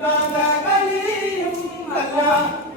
കലിയും കാല കലിയും അല്ല കലമേ